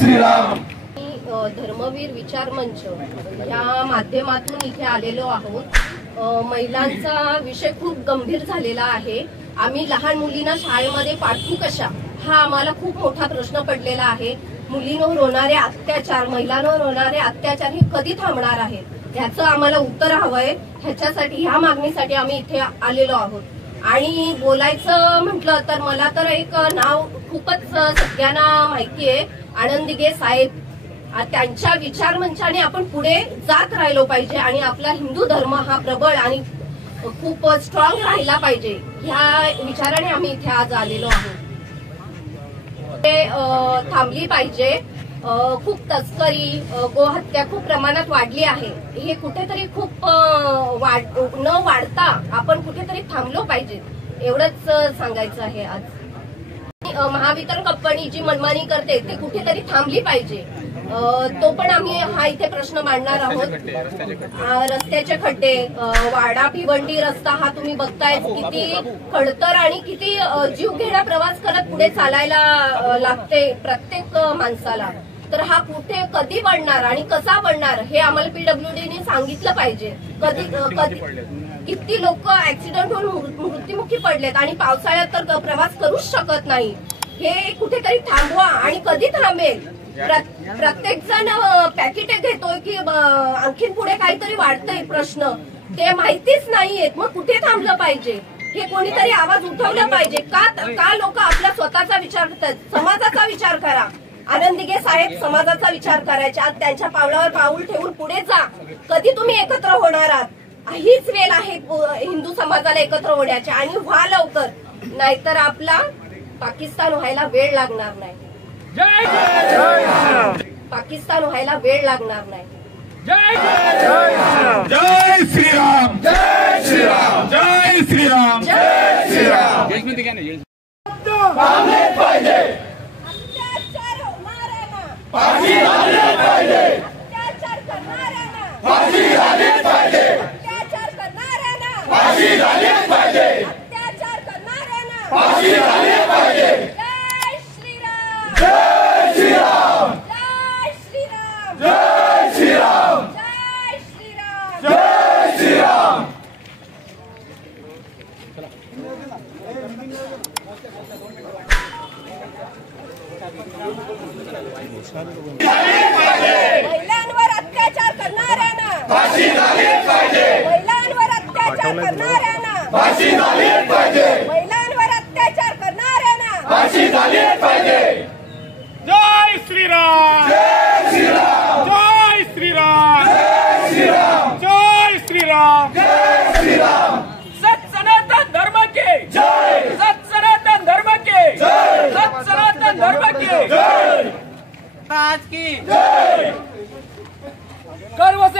श्रीराम. धर्मवीर विचार मंच या माध्यमातून इथे आलेलो आहोत. महिलांचा विषय खूप गंभीर झालेला आहे. आम्ही लहान मुलींना शाळेमध्ये पाठवू कशा हा आम्हाला खूप मोठा प्रश्न पडलेला आहे. मुलींवर होणारे अत्याचार, महिलांवर होणारे अत्याचार हे कधी थांबणार आहेत, ह्याचं आम्हाला उत्तर हवंय. ह्याच्यासाठी ह्या मागणीसाठी आम्ही इथे आलेलो आहोत. आणि बोलायचं म्हटलं तर मला तर एक नाव खूपच सगळ्यांना माहिती आहे, आनंद दिघे साहेब. त्यांच्या विचार मंचाने आपण पुढे जात राहिलो पाहिजे आणि आपला हिंदू धर्म हा प्रबळ आणि खूप स्ट्रॉंग राहिला पाहिजे, ह्या विचाराने आम्ही इथे आज आलेलो आहोत. ते थांबली पाहिजे. खूप तस्करी, गोहत्या खूप प्रमाणात वाढली आहे. हे कुठेतरी खूप न वाढता आपण कुठेतरी थांबलो पाहिजे, एवढंच सांगायचं आहे आज. महावितरण कंपनी जी मनमानी करते ते कुठेतरी थांबली पाहिजे. तो पण आम्ही हा इथे प्रश्न मांडणार आहोत. रस्त्याचे खड्डे, वाडा भिवंडी रस्ता हा तुम्ही बघताय किती खडतर आणि किती जीव घेणा प्रवास करत पुढे चालायला लागते प्रत्येक माणसाला. तर हा कुठे कधी बनणार आणि कसा बनणार हे आम्हाला पीडब्ल्यूडीने सांगितलं पाहिजे. कधी किती लोक ऍक्सिडेंट होऊन मृत्युमुखी पडलेत आणि पावसाळ्यात तर प्रवास करूच शकत नाही. हे कुठेतरी थांबवा. आणि कधी थांबेल? प्रत्येक जण पॅकेट घेतोय की आणखीन पुढे काहीतरी वाढतंय प्रश्न, ते माहितीच नाहीयेत. मग कुठे थांबलं पाहिजे हे कोणीतरी आवाज उठवला पाहिजे. का लोक आपला स्वतःचा विचार करतात? समाजाचा विचार करा. आनंद दिघे साहेब समाजाचा विचार करायचे. आज त्यांच्या पावलावर पाऊल ठेवून पुढे जा. कधी तुम्ही एकत्र होणार आहात? हीच वेळ आहे हिंदू समाजाला एकत्र होण्याची आणि व्हा लवकर, नाहीतर आपला पाकिस्तान व्हायला वेळ लागणार नाही. पाकिस्तान व्हायला वेळ लागणार नाही. जय श्रीराम. जय श्रीराम. जय श्रीराम. जय श्रीराम. थांबले पाहिजे. अत्याचार होणाऱ्यांना फाशी झाली पाहिजे. अत्याचार करणाऱ्यांना फाशी झाली पाहिजे. अत्याचार करणाऱ्यांना फाशी झाली पाहिजे. अत्याचार करणाऱ्यांना फाशी झाली पाहिजे. जय श्रीराम. जय श्रीराम. जय श्रीराम. जय श्रीराम. जय श्रीराम. जय श्रीराम. महिलांवर अत्याचार करणाऱ्यांना फाशी झाली पाहिजे. महिलांवर अत्याचार करणाऱ्यांना फाशी झाली पाहिजे. महिलांवर अत्याचार करणाऱ्यांना फाशी झाली पाहिजे. जय श्रीराम. जय श्रीराम. जय श्रीराम. जय श्रीराम. जय श्रीराम. जय श्रीराम. सत सनातन धर्म के जय. सत सनातन धर्म के जय. सत सनातन धर्म के जय. राज की जय. गर्व से